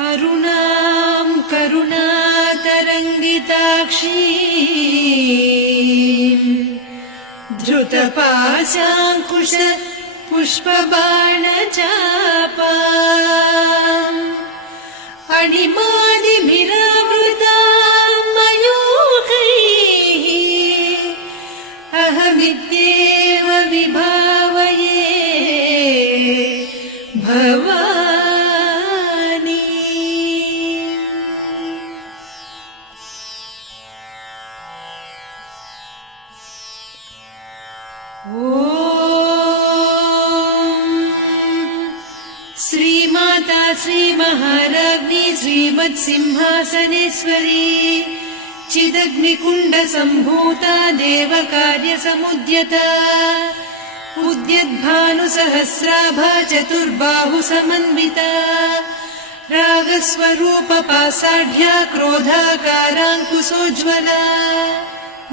अरुणां करुणातरङ्गिताक्षीं धृतपाशाङ्कुश पुष्पबाणचापाम् अणिमादिभिरावृतां मयूखैः अहमित्येव विभावये भवानी। श्रीमाता श्रीमहाराज्ञी श्रीमत्सिंहासनेश्वरी चिदग्निकुण्डसम्भूता देवकार्यसमुद्यता उद्यद्भानुसहस्राभा चतुर्बाहुसमन्विता रागस्वरूपपासाढ्या क्रोधाकाराङ्कुशोज्ज्वला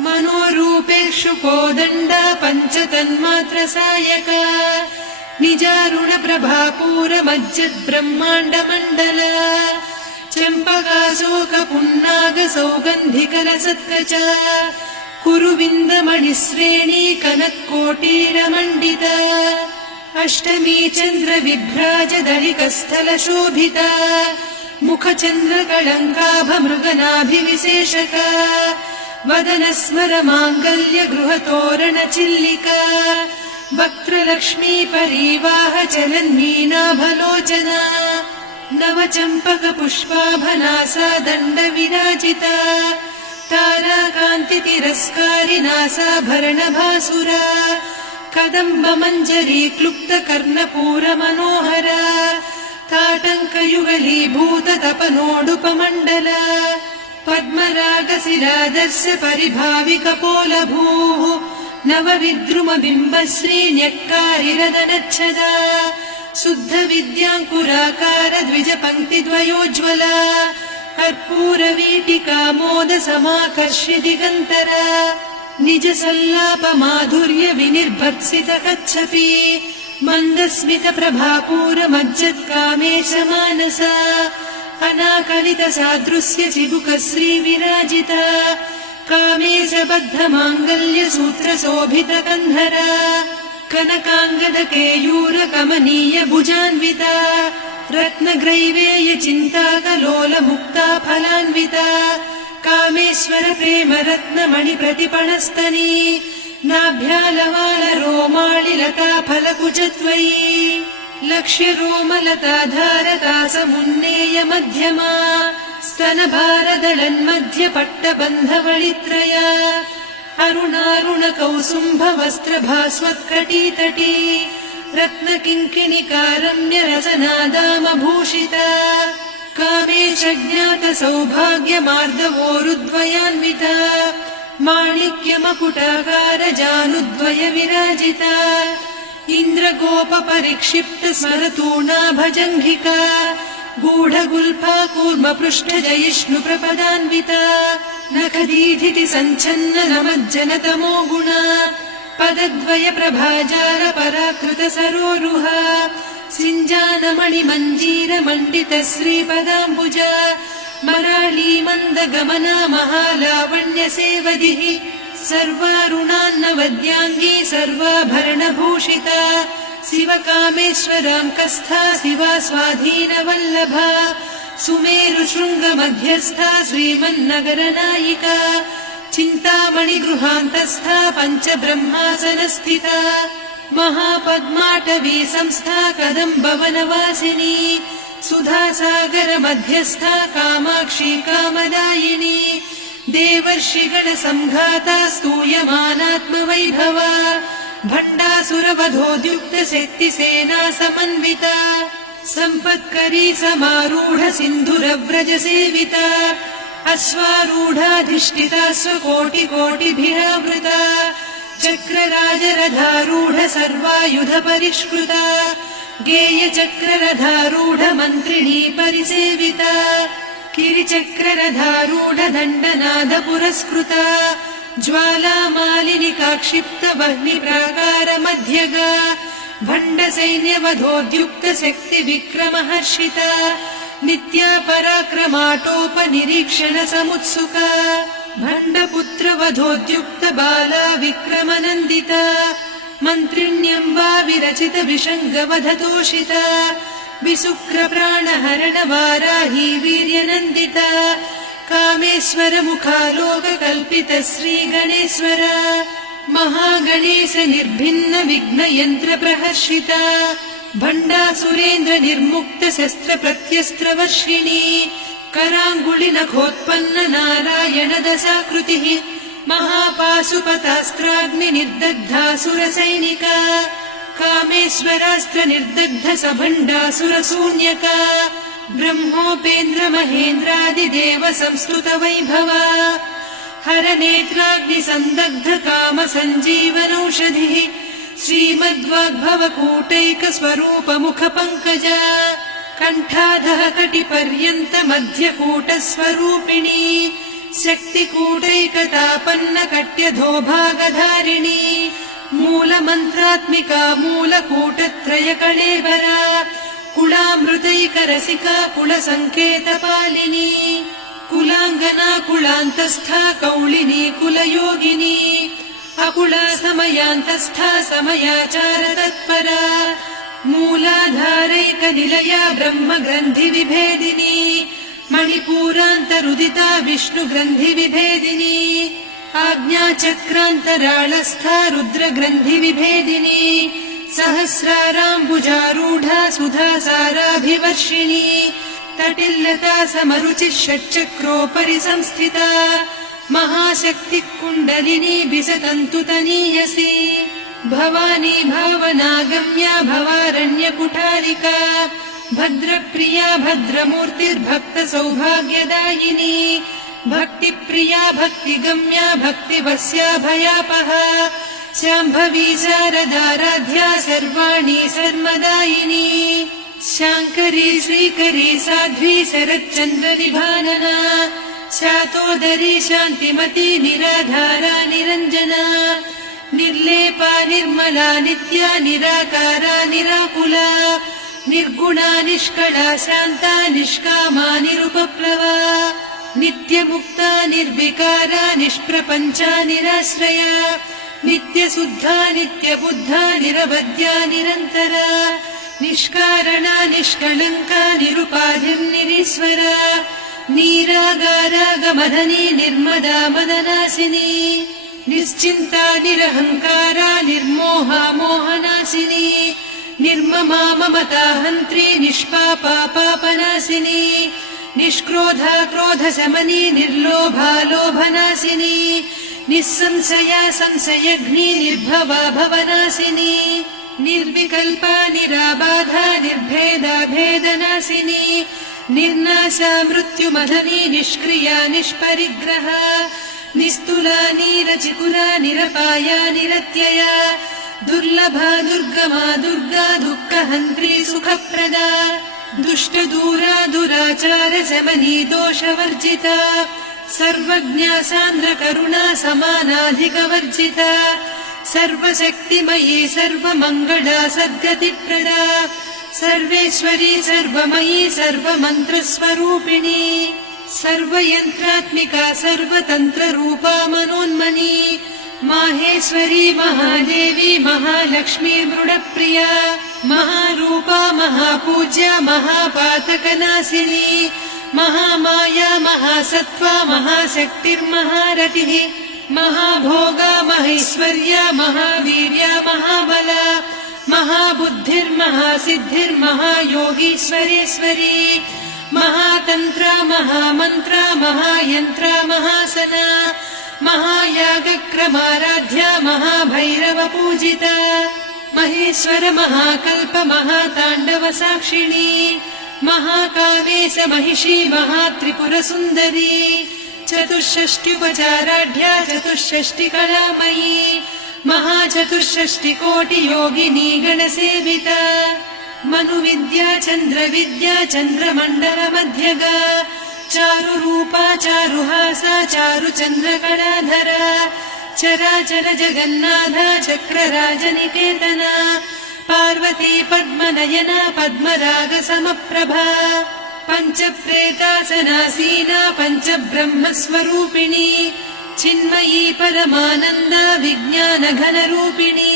मनोरूपेषु कोदण्डा पञ्चतन्मात्रसायका निजारुणप्रभापूरमज्जद्ब्रह्माण्डमण्डला चम्पकाशोकपुन्नागसौगन्धिकलसत्कचा कुरुविन्दमणिश्रेणी कनत्कोटीरमण्डिता अष्टमी चन्द्रविभ्राजदलिकस्थलशोभिता मुखचन्द्रकळङ्काभमृगनाभिविशेषका वदनस्मरमाङ्गल्यगृहतोरणचिल्लिका वक्त्रलक्ष्मी परीवाह चलन्मीनाभलोचना नवचम्पकपुष्पाभनासा दण्डविराजिता ताराकान्तितिरस्कारिनासाभरणभासुरा कदम्बमञ्जरी क्लुप्तकर्णपूरमनोहरा ताटङ्कयुगलीभूततपनोडुपमण्डला पद्मरागशिलादर्श परिभाविकपोलभूः नवविद्रुमबिम्बश्रीन्यक्कारिरदनच्छदा शुद्धविद्याङ्कुराकार द्विजपङ्क्तिद्वयोज्ज्वला कर्पूरवीटिकामोदसमाकर्ष्य दिगन्तरा निजसल्लापमाधुर्य विनिर्भर्त्सितकच्छपि मन्दस्मितप्रभापूरमज्जत्कामेशमानसा अनाकलितसादृश्य चिबुकश्रीविराजिता कामेशबद्धमाङ्गल्यसूत्रशोभितकन्धरा कनकाङ्गदकेयूरकमनीय भुजान्विता रत्नग्रैवेयचिन्ताकलोलमुक्ता फलान्विता कामेश्वर प्रेमरत्नमणिप्रतिपणस्तनी नाभ्यालवालरोमालिलता फलकुचत्वयी लक्ष्यरोमलताधारतासमुन्नेय मध्यमा स्तनभारदळन्मध्यपट्टबन्धवळित्रया अरुणारुणकौसुम्भवस्त्रभास्वत्कटीतटी रत्नकिङ्किणिकारम्यरसनादामभूषिता कामेशज्ञातसौभाग्यमार्दवोरुद्वयान्विता माणिक्यमकुटाकारजानुद्वय विराजिता इन्द्रगोपपरिक्षिप्तस्मरतूणाभजङ्घिका गूढगुल्फा कूर्मपृष्ठजयिष्णुप्रपदान्विता नखदीधिति सञ्छन्न नमज्जनतमो गुणा पदद्वय प्रभाजाल पराकृत सरोरुहा सिञ्जानमणिमञ्जीरमण्डित श्रीपदाम्बुजा मराळी मन्दगमना महालावण्य सेवधिः सर्वारुणान्नवद्याङ्गी सर्वाभरणभूषिता शिवकामेश्वराङ्कस्था शिवा स्वाधीनवल्लभा सुमेरुशृङ्गमध्यस्था श्रीमन्नगरनायिका चिन्तामणिगृहान्तस्था पञ्चब्रह्मासनस्थिता महापद्माटवी संस्था कदम्बवनवासिनी सुधासागरमध्यस्था कामाक्षी कामदायिनी देवर्षिगणसङ्घाता स्तूयमानात्मवैभवा भण्डासुरवधोद्युक्तशक्तिसेना समन्विता सम्पत्करी समारूढ सिन्धुरव्रजसेविता अश्वारूढाधिष्ठिता स्वकोटिकोटिभिरावृता चक्रराजरथारूढ सर्वायुध परिष्कृता गेयचक्ररथारूढ मन्त्रिणी परिसेविता किरिचक्ररथारूढ दण्डनाद पुरस्कृता ज्वालामालिनिकाक्षिप्त वह्निप्राकार मध्यगा भण्डसैन्यवधोद्युक्त शक्ति विक्रमहर्षिता नित्या पराक्रमाटोपनिरीक्षण समुत्सुका भण्डपुत्र वधोद्युक्त बाला विक्रमनन्दिता मन्त्रिण्यम्बा विरचित विषङ्गवधतोषिता विसुक्र प्राणहरण वाराही वीर्यनन्दिता कामेश्वर मुखालोक कल्पित श्रीगणेश्वर महागणेश निर्भिन्न विघ्न यन्त्र प्रहर्षिता भण्डासुरेन्द्र निर्मुक्त शस्त्र प्रत्यस्त्र वर्षिणी कराङ्गुलि नखोत्पन्न नारायण दशाकृतिः महापाशुपतास्त्राग्नि निर्दग्धासुर सैनिका कामेश्वरास्त्र निर्दग्ध सभण्डासुर शून्यका ब्रह्मोपेन्द्र महेन्द्रादिदेव संस्तुत वैभवा हर नेत्राग्नि संदग्ध काम सञ्जीवनौषधिः श्रीमद्वाग्भव कूटैक स्वरूप मुख पङ्कजा कण्ठाधः कटिपर्यन्त मध्यकूट स्वरूपिणी शक्तिकूटैकतापन्न कट्यधो भागधारिणी मूलमन्त्रात्मिका मूलकूटत्रय कळेबरा कुलामृतैकरसिका कुलसङ्केतपालिनी कुलाङ्गना कुलान्तस्था कौलिनी कुलयोगिनी अकुला समयान्तस्था समयाचार तत्परा मूलाधारैक निलया ब्रह्म ग्रन्थि विभेदिनी मणिपूरान्तरुदिता विष्णु ग्रन्थि विभेदिनी आज्ञाचक्रान्तराळस्था रुद्र ग्रन्थि विभेदिनी सहस्राराम्बुजारूढा सुधा साराभिवर्षिणी तटिल्लता समरुचिः षट्चक्रोपरि संस्थिता महाशक्तिः कुण्डलिनी बिसतन्तु तनीयसी भवानी भावनागम्या भवारण्यकुठारिका भद्रप्रिया भद्रमूर्तिर्भक्त सौभाग्यदायिनी भक्तिप्रिया भक्तिगम्या भक्तिवस्या भयापहा शाम्भवी शारदाराध्या सर्वाणि सर्वदायिनी शाङ्करी श्रीकरी साध्वी शरच्चन्द्र निभानना शातोदरी शान्तिमती निराधारा निरञ्जना निर्लेपा निर्मला नित्या निराकारा निराकुला निर्गुणा निष्कला शान्ता निष्कामा निरुपप्लवा नित्यमुक्ता निर्विकारा निष्प्रपञ्चा निराश्रया नित्यशुद्धा नित्यबुद्धा निरवद्या निरन्तरा निष्कारणा निष्कलङ्का निरुपाधिर्निरीश्वरा नीरागारागमधनी निर्मदा मदनासिनी निश्चिन्ता निरहङ्कारा निर्मोहा मोहनासिनी निर्ममा ममता हन्त्री निष्पापा पापनासिनी निष्क्रोधा क्रोधशमनी निर्लोभा लोभनासिनी निस्संशया संशयघ्नी निर्भवा भवनासिनी निर्विकल्पा निराबाधा निर्भेदा भेदनासिनी निर्नाशा मृत्युमधनी निष्क्रिया निष्परिग्रहा निस्तुला नीरचिकुला निरपाया निरत्यया दुर्लभा दुर्गमा दुर्गा दुःखहन्त्री सुखप्रदा दुष्टदूरा दुराचार शमनी दोषवर्जिता सर्वज्ञा सान्द्र करुणा समानाधिकवर्जिता सर्वशक्तिमयी सर्वमङ्गला सद्गतिप्रदा सर्वेश्वरी सर्वमयी सर्वमन्त्रस्वरूपिणी सर्वयन्त्रात्मिका सर्वतन्त्ररूपा मनोन्मनी माहेश्वरी महादेवी महालक्ष्मी मृडप्रिया महारूपा महापूज्या महापातकनाशिनी महामाया महासत्त्वा महाशक्तिर्महारतिः महाभोगा महेश्वर्या महावीर्या महाबला महाबुद्धिर्महासिद्धिर्महायोगीश्वरेश्वरी महातन्त्रा महामन्त्रा महायन्त्रा महासना महायागक्रमाराध्या महाभैरव पूजिता महेश्वर महाकल्प महाताण्डव साक्षिणी महाकामेश महिषी महात्रिपुरसुन्दरी चतुष्षष्ट्युपचाराढ्या चतुष्षष्टिकलामयी महाचतुष्षष्टिकोटियोगिनी गणसेविता मनुविद्या चन्द्रविद्या चन्द्रमण्डलमध्यगा चारुरूपा चारुहासा चारुचन्द्रकलाधरा चराचर जगन्नाथा चक्रराजनिकेतना पार्वती पद्मनयना पद्मरागसमप्रभा पञ्चप्रेतासनासीना पञ्चब्रह्मस्वरूपिणी चिन्मयी परमानन्दा विज्ञानघनरूपिणी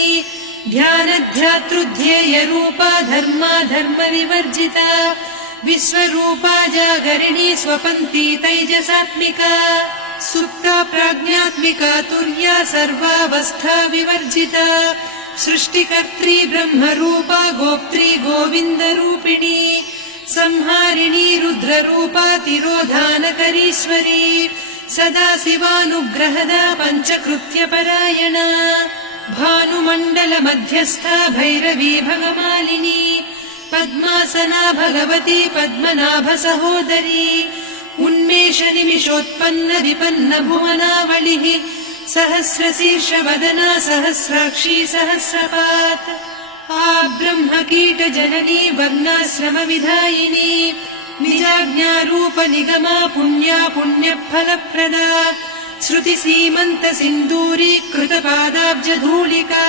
ध्यानध्यातृध्येयरूपा धर्माधर्मविवर्जिता विश्वरूपा जागरिणी स्वपन्ती तैजसात्मिका सुप्ता प्राज्ञात्मिका तुर्या सर्वावस्था विवर्जिता सृष्टिकर्त्री ब्रह्मरूपा गोप्त्री गोविन्दरूपिणी संहारिणी रुद्ररूपा तिरोधानकरीश्वरी सदा शिवानुग्रहदा पञ्चकृत्यपरायणा भानुमण्डलमध्यस्था भैरवी भगमालिनी पद्मासना भगवती पद्मनाभसहोदरी उन्मेषनिमिषोत्पन्न विपन्न भुवनावलिः सहस्रशीर्षवदना सहस्राक्षी सहस्रपात् ब्रह्मकीटजननी वर्णाश्रमविधायिनी निजाज्ञारूपनिगमा पुण्या पुण्यफलप्रदा श्रुतिसीमन्तसिन्दूरीकृतपादाब्जधूलिका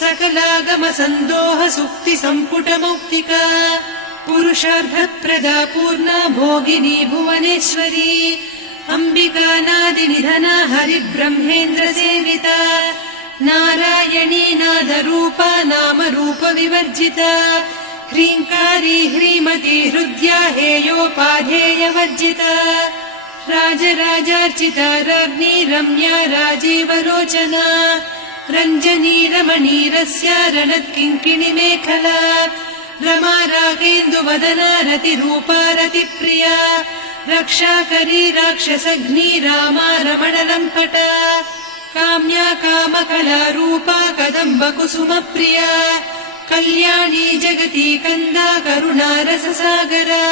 सकलागमसन्दोह सुक्तिसम्पुटमौक्तिका पुरुषार्थप्रदा पूर्णा भोगिनी भुवनेश्वरी अम्बिकानादिनिधना हरिब्रह्मेन्द्रसेविता नारायणी नादरूपा नामरूपविवर्जिता ह्रीङ्कारी ह्रीमती हृद्या हेयोपाधेयवर्जिता राजराजार्चिता राज्ञी रम्या राजीवलोचना रञ्जनी रमणीरस्या रणत्किङ्किणिमेखला रमा रागेन्दुवदना रतिरूपा रतिप्रिया रक्षाकरी राक्षसघ्नी रामा रमणलम्पटा काम्या कामकलारूपा कदम्बकुसुमप्रिया कल्याणी जगती कन्दा करुणारससागरा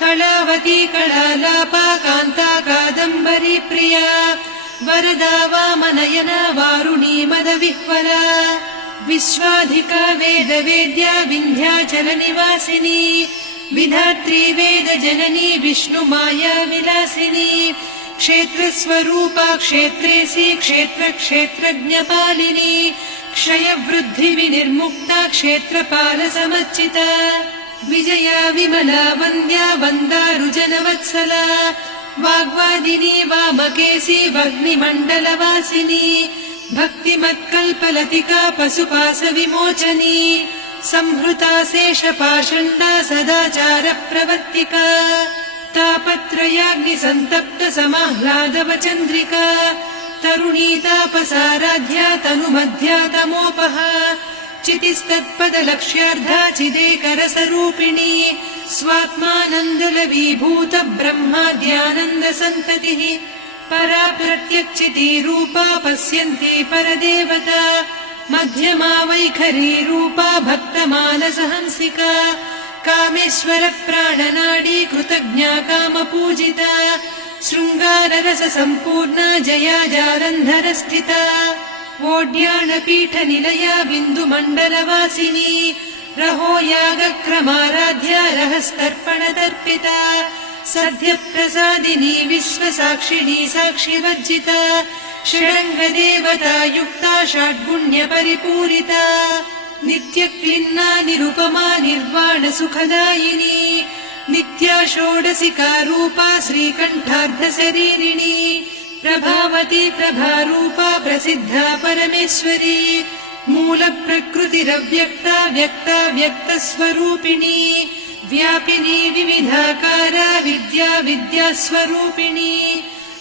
कलावती कलालापा कान्ता कादम्बरी प्रिया वरदा वामनयना वारुणी मदविह्वला विश्वाधिका वेदवेद्या विन्ध्याचलनिवासिनी विधात्री वेदजननी विष्णुमाया विलासिनी क्षेत्रस्वरूपा क्षेत्रेसी क्षेत्रक्षेत्रज्ञपालिनी क्षयवृद्धिविनिर्मुक्ता क्षेत्रपालसमर्चिता विजया विमला वन्द्या वन्दारुजनवत्सला वाग्वादिनी वामकेशी वह्निमण्डलवासिनी भक्तिमत्कल्पलतिका पशुपाशविमोचनी संहृता शेषपाषण्डा सदाचारप्रवर्तिका तापत्रयाग्निसन्तप्त समाह्लादवचन्द्रिका तरुणी तापसाराध्या तनुमध्या तमोपहा चितिस्तत्पदलक्ष्यार्धा चिदेकरसरूपिणी स्वात्मानन्दलवीभूत ब्रह्माद्यानन्दसन्ततिः परा प्रत्यक्षितीरूपा पश्यन्ती परदेवता मध्यमा वैखरी रूपा भक्तमानसहंसिका कामेश्वर प्राणनाडी कृतज्ञा कामपूजिता शृङ्गाररस सम्पूर्णा जया जालन्धरस्थिता वोड्याणपीठनिलया बिन्दुमण्डलवासिनी रहो यागक्रमाराध्या रहस्तर्पणदर्पिता सद्यप्रसादिनी विश्वसाक्षिणी साक्षिवर्जिता षडङ्गदेवता युक्ता षड्गुण्यपरिपूरिता नित्यक्लिन्ना निरुपमा निर्वाणसुखदायिनी नित्या षोडशिका रूपा श्रीकण्ठार्धशरीरिणी प्रभावती प्रभारूपा प्रसिद्धा परमेश्वरी मूलप्रकृतिरव्यक्ता व्यक्ता व्यक्तस्वरूपिणी व्यापिनी विविधाकारा विद्या विद्यास्वरूपिणी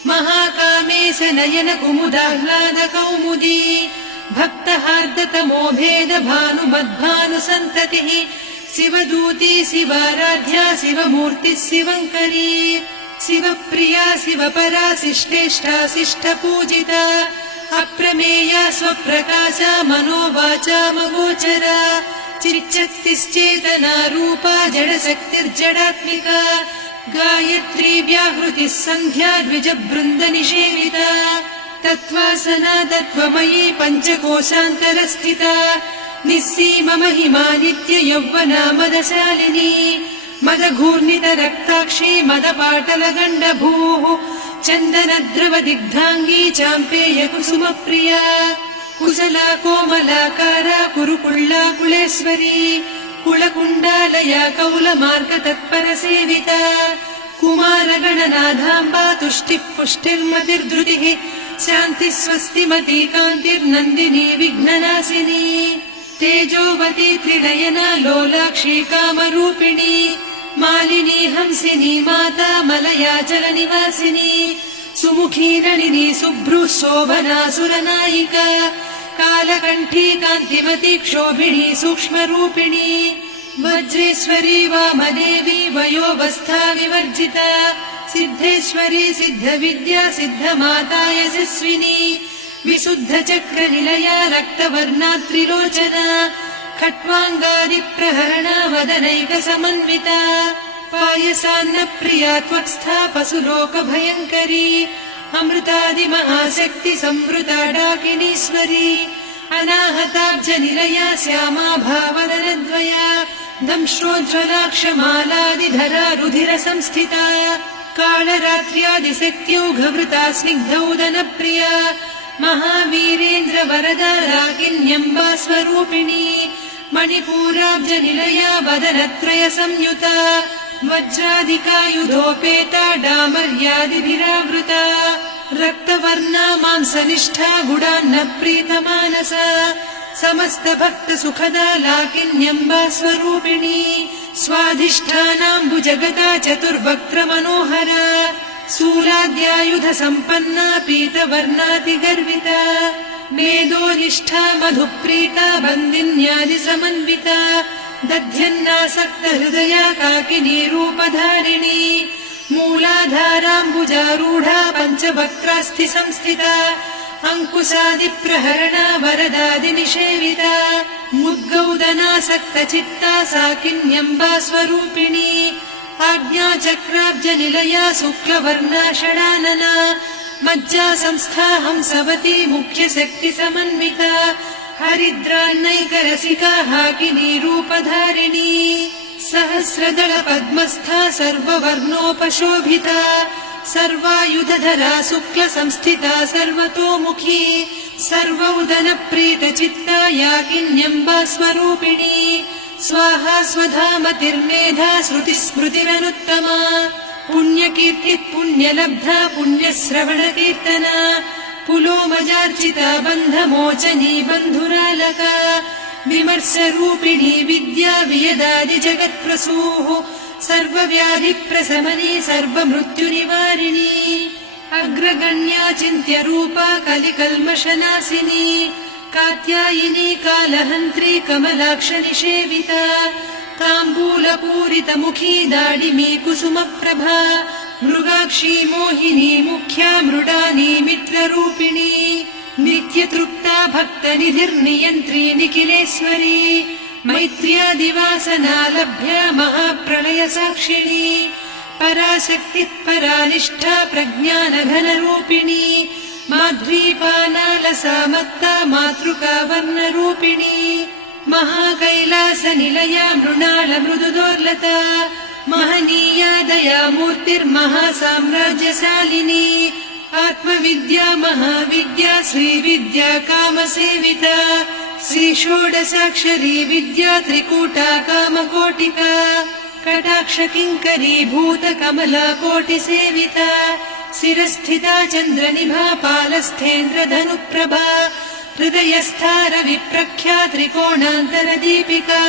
महाकामेश नयन कुमुदाह्लाद कौमुदी भक्तहार्दतमो भेद भानुमद्भानुसन्ततिः शिवदूती शिवाराध्या शिवमूर्तिः शिवङ्करी शिवप्रिया शिवपरा शिष्टेष्टा शिष्टपूजिता अप्रमेया स्वप्रकाशा मनोवाचामगोचरा चिच्चक्तिश्चेतना रूपा जडशक्तिर्जडात्मिका गायत्री व्याहृतिः सन्ध्या द्विजबृन्दनिषेविता तत्त्वासना तत्त्वमयी पञ्चकोशान्तरस्थिता निस्सीम महिमा नित्ययौवना मदशालिनी मदघूर्णितरक्ताक्षी मदपाटलगण्डभूः चन्दनद्रवदिग्धाङ्गी चाम्पेय कुसुमप्रिया कुशला कोमलाकारा कुरुकुळ्ळा कुलेश्वरी कुलकुण्डालया कौलमार्गतत्परसेविता कुमारगणनाथाम्बा तुष्टिः पुष्टिर्मतिर्धृतिः शान्तिः स्वस्तिमती कान्तिर्नन्दिनी विघ्ननाशिनी तेजोवती त्रिनयना लोलाक्षी कामरूपिणी मालिनी हंसिनी माता मलया जलनिवासिनी सुमुखी नलिनी शुभ्रुः शोभना सुरनायिका कालकण्ठी कान्तिमती क्षोभिणी सूक्ष्मरूपिणी वज्रेश्वरी वामदेवी वयोवस्था विवर्जिता सिद्धेश्वरी सिद्धविद्या सिद्धमाता यशस्विनी विशुद्धचक्रनिलया रक्तवर्णा त्रिलोचना खट्वाङ्गादिप्रहरणा वदनैकसमन्विता पायसान्नप्रिया त्वक्स्था पशुलोकभयङ्करी अमृतादिमहाशक्ति संवृता डाकिनीश्वरी अनाहताब्जनिलया श्यामा भावदनद्वया दंश्रोज्ज्वलाक्षमालादिधरा रुधिरसंस्थिता कालरात्र्यादिशक्त्यौघवृता स्निग्धौदनप्रिया महावीरेन्द्रवरदा रागिन्यम्बा स्वरूपिणी मणिपूराब्जनिलया वदनत्रय संयुता वज्राधिकायुधोपेता डामर्यादिभिरावृता रक्तवर्णा मांसनिष्ठा गुडान्नप्रीतमानसा समस्तभक्तसुखदा लाकिन्यम्बा स्वरूपिणी स्वाधिष्ठानाम्बुजगदा चतुर्वक्त्रमनोहरा शूलाद्यायुधसम्पन्ना पीतवर्णातिगर्विता मेदोनिष्ठा मधुप्रीता बन्दिन्यादिसमन्विता दध्यन्नासक्तहृदया काकिनी रूपधारिणी मूलाधाराम्बुजारूढा पञ्चवक्त्रास्थिसंस्थिता अङ्कुशादिप्रहरणा वरदादिनिषेविता मुद्गौदनासक्तचित्ता साकिन्यम्बा स्वरूपिणी आज्ञाचक्राब्जनिलया शुक्लवर्णा षडानना मज्जा संस्था हंसवती मुख्यशक्तिसमन्विता हरिद्रान्नैकरसिका हाकिनी रूपधारिणी सहस्रदल पद्मस्था सर्ववर्णोपशोभिता सर्वायुधधरा शुक्लसंस्थिता सर्वतोमुखी सर्वौदनप्रीतचित्ता याकिन्यम्बा स्वरूपिणी स्वाहा स्वधामतिर्मेधा श्रुतिस्मृतिरनुत्तमा पुण्यकीर्तिः पुण्यलब्धा पुण्यश्रवणकीर्तना पुलोमजार्चिता बन्धमोचनी बन्धुरालका विमर्शरूपिणी विद्या वियदादिजगत्प्रसूः सर्वव्याधिप्रशमनी सर्वमृत्युनिवारिणी अग्रगण्या चिन्त्यरूपा कलिकल्मषनाशिनी कात्यायिनी कालहन्त्री कमलाक्षनिषेविता ताम्बूलपूरितमुखी दाडिमी कुसुमप्रभा मृगाक्षी मोहिनी मुख्या मृडानी मित्ररूपिणी नित्यतृप्ता भक्तनिधिर्नियन्त्री निखिलेश्वरी मैत्र्यादिवासना लभ्या महाप्रलयसाक्षिणी पराशक्तिः परानिष्ठा प्रज्ञानघनरूपिणी माध्वीपानालसामत्ता मातृका वर्णरूपिणी महाकैलासनिलया मृणालमृदुदोर्लता महनीया दयामूर्तिर्महासाम्राज्यशालिनी आत्मविद्या महाविद्या श्रीविद्या कामसेविता श्रीषोडशाक्षरी विद्या त्रिकूटा कामकोटिका कटाक्षकिङ्करी भूतकमला कोटिसेविता शिरस्थिता चन्द्रनिभा पालस्थेन्द्रधनुप्रभा हृदयस्था रविप्रख्या त्रिकोणान्तरदीपिका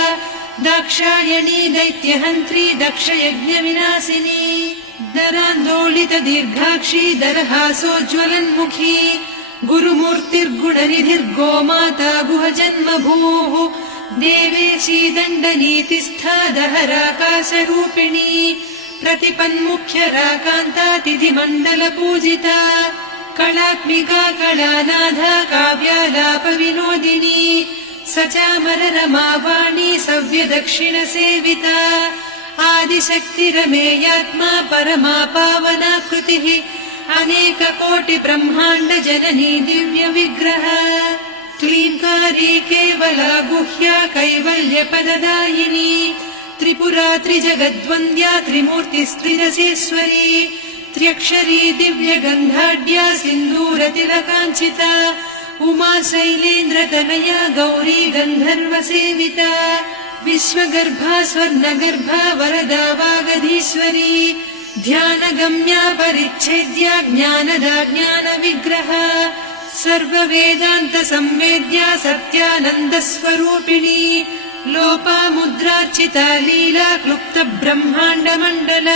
दाक्षायणी दैत्यहन्त्री दक्षयज्ञविनाशिनी दरान्दोलित दीर्घाक्षी दरहासोज्ज्वलन्मुखी गुरुमूर्तिर्गुणनिधिर्गोमाता गुहजन्मभूः देवेशी दण्डनीतिस्था दहराकाशरूपिणी प्रतिपन्मुख्यराकान्तातिथिमण्डलपूजिता कलात्मिका कलानाथा काव्यालापविनोदिनी सचामररमावाणी सव्यदक्षिणसेविता आदिशक्तिरमेयात्मा परमा पावनाकृतिः अनेककोटिब्रह्माण्डजननी दिव्यविग्रह क्लीङ्कारी केवला गुह्या कैवल्यपददायिनी त्रिपुरा त्रिजगद्वन्द्या त्रिमूर्तिस्त्रिदशेश्वरी त्र्यक्षरी दिव्यगन्धाढ्या सिन्दूरतिलकाञ्चिता उमा शैलेन्द्रतनया गौरी गन्धर्वसेविता विश्वगर्भा स्वर्णगर्भा वरदा वागधीश्वरी ध्यानगम्या परिच्छेद्या ज्ञानदा ज्ञानविग्रह सर्ववेदान्त संवेद्या सत्यानन्दस्वरूपिणी लोपामुद्रार्चिता लीला क्लुप्त ब्रह्माण्डमण्डल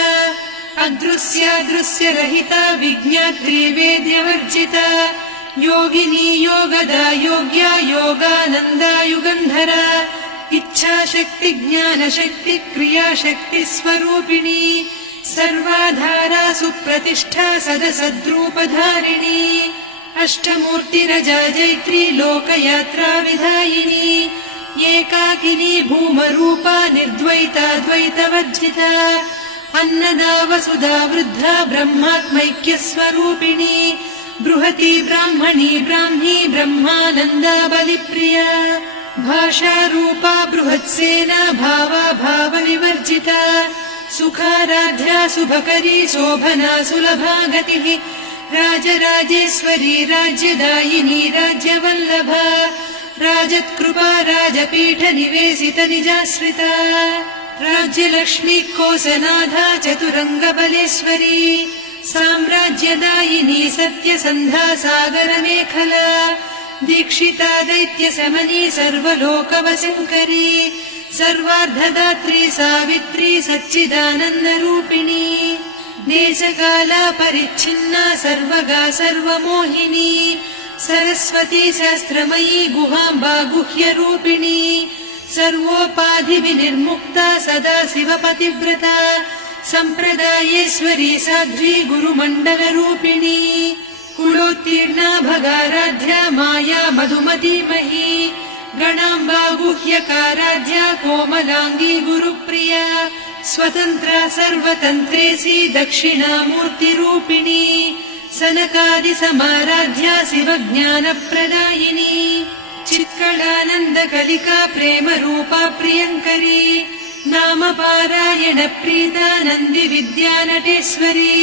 अदृश्यादृश्यरहिता विज्ञात्री वेद्यवर्जिता योगिनी योगदा योग्या योगानन्दा युगन्धरा इच्छाशक्ति ज्ञानशक्ति क्रियाशक्ति स्वरूपिणी सर्वाधारा सुप्रतिष्ठा सदसद्रूपधारिणी अष्टमूर्तिरजा जैत्री लोकयात्रा विधायिनी एकाकिनी भूमरूपा निर्द्वैता द्वैतवर्जिता अन्नदा वसुधा वृद्धा ब्रह्मात्मैक्यस्वरूपिणी बृहती ब्राह्मणी ब्राह्मी ब्रह्मानन्दा बलिप्रिया भाषारूपा बृहत्सेना भावा भावविवर्जिता सुखाराध्या शुभकरी शोभना सुलभा गतिः राजराजेश्वरी राज्यदायिनी राज्यवल्लभा राजत्कृपा राजपीठ निवेशित निजाश्रिता राज्यलक्ष्मी कोसनाधा चतुरङ्गबलेश्वरी साम्राज्यदायिनी सत्यसन्धा सागरमेखला दीक्षिता दैत्यशमनी सर्वलोकवशङ्करी सर्वार्धदात्री सावित्री सच्चिदानन्दरूपिणी देशकाला परिच्छिन्ना सर्वगा सर्वमोहिनी सरस्वती शास्त्रमयी गुहाम्बा गुह्यरूपिणी सर्वोपाधिविनिर्मुक्ता सदा शिवपतिव्रता सम्प्रदायेश्वरी साध्वी गुरुमण्डलरूपिणी कुलोत्तीर्णा भगाराध्या माया मधुमतीमही गणाम्बा गुह्यकाराध्या कोमलाङ्गी गुरुप्रिया स्वतन्त्रा सर्वतन्त्रेसी दक्षिणामूर्तिरूपिणी सनकादिसमाराध्या शिवज्ञानप्रदायिनी चित्कलानन्दकलिका प्रेमरूपा प्रियङ्करी नामपारायण प्रीता नन्दिविद्या नटेश्वरी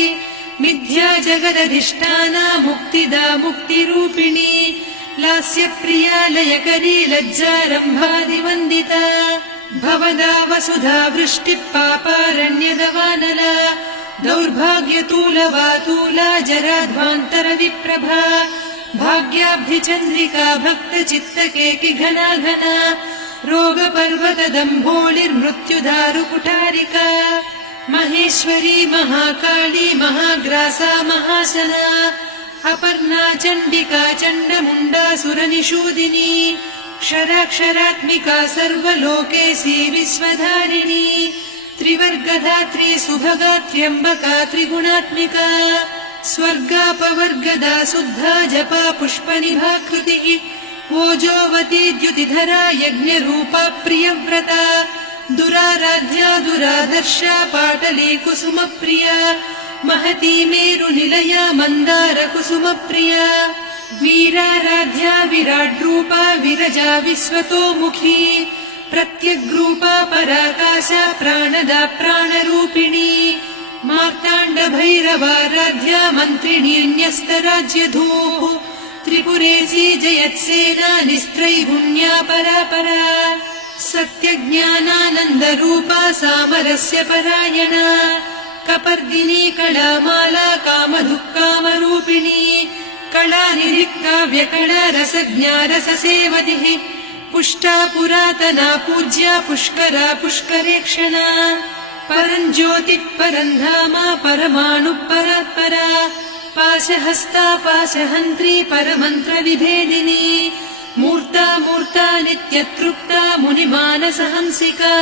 मिथ्या जगदधिष्ठाना मुक्तिदा मुक्तिरूपिणी लास्यप्रिया लयकरी लज्जारम्भादिवन्दिता भवदा वसुधा वृष्टिः पापारण्यदवानला दौर्भाग्यतूलवातूला जराध्वान्तरविप्रभा भाग्याब्धिचन्द्रिका भक्तचित्तकेकि घना घना रोगपर्वतदम्भोलिर्मृत्युदारुकुठारिका महेश्वरी महाकाली महाग्रासा महाशना अपर्णा चण्डिका चण्डमुण्डा सुरनिषूदिनी क्षराक्षरात्मिका सर्वलोकेशी विश्वधारिणी त्रिवर्गधात्री सुभगा त्र्यम्बका त्रिगुणात्मिका स्वर्गापवर्गदा शुद्धा जपा पुष्पनिभाकृतिः ओजोवती द्युतिधरा यज्ञरूपा प्रियव्रता दुराराध्या दुरादर्शा पाटली कुसुमप्रिया महती मेरुनिलया मन्दार कुसुमप्रिया वीराराध्या विराड्रूपा विरजा विश्वतोमुखी प्रत्यग्रूपा पराकाशा प्राणदा प्राणरूपिणी मार्ताण्डभैरवाराध्या मन्त्रिणीन्यस्तराज्यधूः त्रिपुरेशी जयत्सेना निस्त्रैगुण्या परापरा सत्यज्ञानानन्दरूपा सामरस्य परायणा कपर्दिनी कलामाला कामधुक्कामरूपिणी कलानिधिक्काव्यकला रसज्ञा रससेवतिः पुष्टा पुरातना पूज्या पुष्करा पुष्करेक्षणा परञ्ज्योतिः परन्धामा परमाणुः परात्परा पाशहस्ता पाशहन्त्री परमन्त्रविभेदिनी मूर्ता मूर्ता नित्यतृप्ता मुनिमानसहंसिका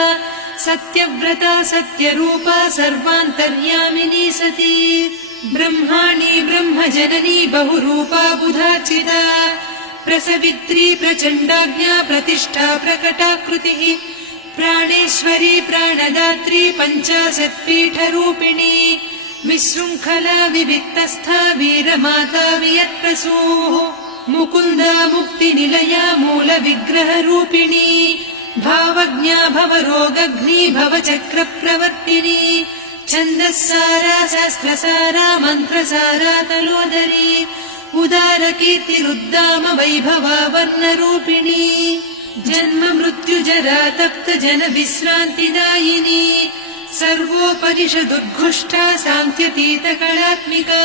सत्यव्रता सत्यरूपा सर्वान्तर्यामिनी सती ब्रह्माणी ब्रह्मजननी बहुरूपा बुधार्चिता प्रसवित्री प्रचण्डाज्ञा प्रतिष्ठा प्रकटाकृतिः प्राणेश्वरी प्राणदात्री पञ्चाशत्पीठरूपिणी विशृङ्खला विविक्तस्था वीरमाता वियत्प्रसूः मुकुन्दा मुक्तिनिलया मूलविग्रहरूपिणी भावज्ञा भवरोगग्नी भवचक्रप्रवर्तिनी छन्दस्सारा शास्त्रसारा मन्त्रसारा तलोदरी उदारकीर्तिरुद्दाम वैभवा वर्णरूपिणी जन्म मृत्यु मृत्युजरा तप्त जन विश्रान्तिदायिनी सर्वोपनिषदुद्घुष्टा सान्त्यतीत कलात्मिका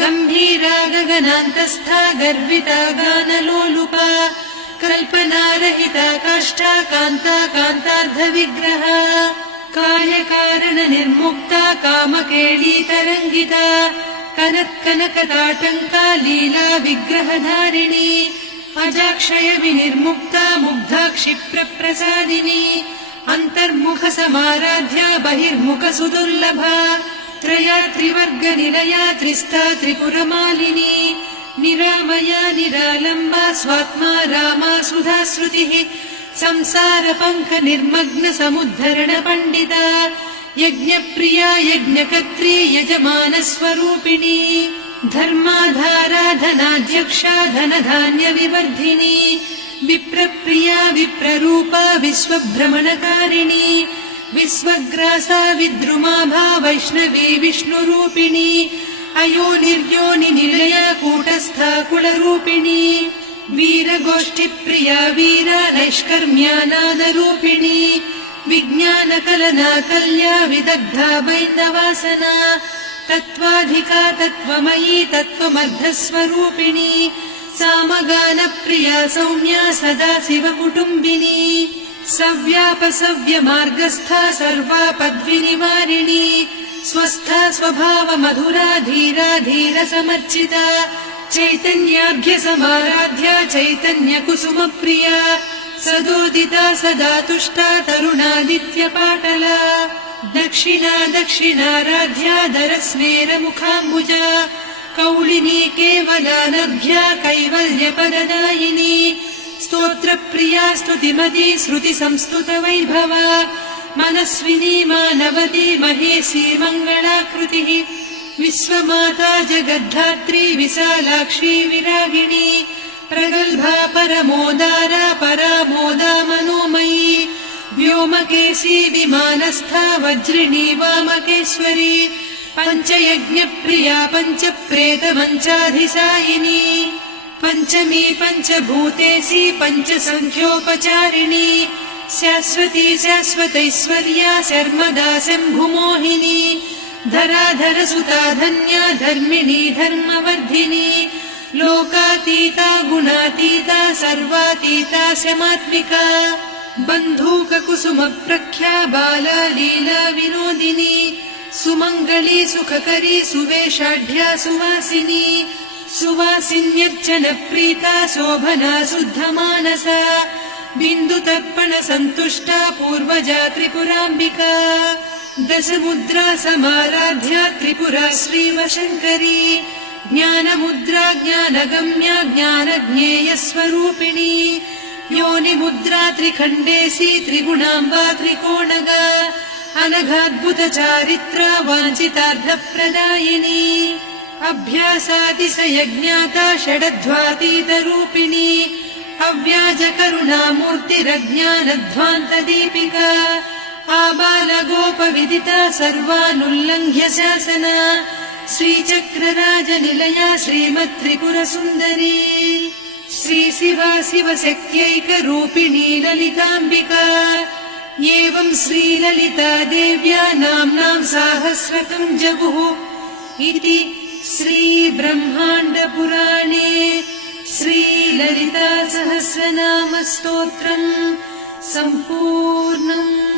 गम्भीरा गगनान्तस्था गर्विता गानलोलुपा कल्पनारहिता काष्ठा कान्ता कान्तार्धविग्रहा कार्यकारण निर्मुक्ता कामकेळीतरङ्गिता कनत्कनकताटङ्का लीला विग्रहधारिणी अजाक्षय विनिर्मुक्ता मुग्धा क्षिप्रप्रसादिनी अन्तर्मुख समाराध्या बहिर्मुख सुदुर्लभा त्रया त्रिवर्गनिलया त्रिस्था त्रिपुरमालिनी निरामया निरालम्बा स्वात्मा रामा सुधाश्रुतिः संसारपङ्क निर्मग्न समुद्धरण पण्डिता यज्ञप्रिया यज्ञकर्त्री यजमानस्वरूपिणी धर्माधारा धनाध्यक्षा धनधान्य विवर्धिनी विप्रप्रिया विप्ररूपा विश्वभ्रमणकारिणी विश्वग्रासा विद्रुमाभा वैष्णवी विष्णुरूपिणी अयोनिर्योनि निलया कूटस्था कुलरूपिणी वीरगोष्ठिप्रिया वीरा नैष्कर्म्यानादरूपिणी विज्ञानकलना कल्या विदग्धा वैन्दवासना तत्त्वाधिका तत्त्वमयी तत्त्वमर्धस्वरूपिणी सामगानप्रिया सौम्या सदा शिवकुटुम्बिनी सव्यापसव्यमार्गस्था सर्वापद्विनिवारिणी स्वस्था स्वभावमधुरा धीरा धीरसमर्चिता चैतन्याभ्यसमाराध्या चैतन्यकुसुमप्रिया सदोदिता सदा तुष्टा तरुणादित्यपाटला दक्षिणा दक्षिणाराध्या दरस्मेरमुखाम्बुजा कौलिनी केवलानभ्या कैवल्यपददायिनी स्तोत्रप्रिया स्तुतिमती श्रुतिसंस्तुतवैभवा मनस्विनी मानवती महेशी मङ्गलाकृतिः विश्वमाता जगद्धात्री विशालाक्षी विरागिणी प्रगल्भा परमोदारा परामोदा मनोमयी व्योमकेशी विमानस्था वज्रिणी वामकेश्वरी पञ्चयज्ञप्रिया पञ्चप्रेतमञ्चाधिसायिनी पञ्चमी पञ्चभूतेशी पञ्चसङ्ख्योपचारिणी शाश्वती शाश्वतैश्वर्या शर्मदा शम्भुमोहिनी धराधरसुता धन्या धर्मिणी धर्मवर्धिनी लोकातीता गुणातीता सर्वातीता शमात्मिका बन्धूककुसुमप्रख्या बाला लीला विनोदिनी सुमङ्गली सुखकरी सुवेशाढ्या सुवासिनी सुवासिन्यर्चनप्रीता शोभना शुद्धमानसा बिन्दुतर्पणसन्तुष्टा पूर्वजा त्रिपुराम्बिका दशमुद्रा समाराध्या त्रिपुरा श्रीवशङ्करी ज्ञानमुद्रा ज्ञानगम्या ज्ञानज्ञेयस्वरूपिणी योनिमुद्रा त्रिखण्डेशी त्रिगुणाम्बा त्रिकोणगा अनघाद्भुतचारित्रा वाञ्छितार्थप्रदायिनी अभ्यासातिशयज्ञाता षडध्वातीतरूपिणी अव्याजकरुणामूर्तिरज्ञानध्वान्तदीपिका आबालगोपविदिता सर्वानुल्लङ्घ्य शासना श्रीचक्रराजनिलया श्रीमत्त्रिपुरसुन्दरी श्रीशिवा शिवशक्त्यैकरूपिणी ललिताम्बिका एवं श्रीललिता देव्या नाम्नां साहस्रकं जगुः इति श्रीब्रह्माण्डपुराणे श्रीललिता सहस्रनामस्तोत्रम् सम्पूर्णम्।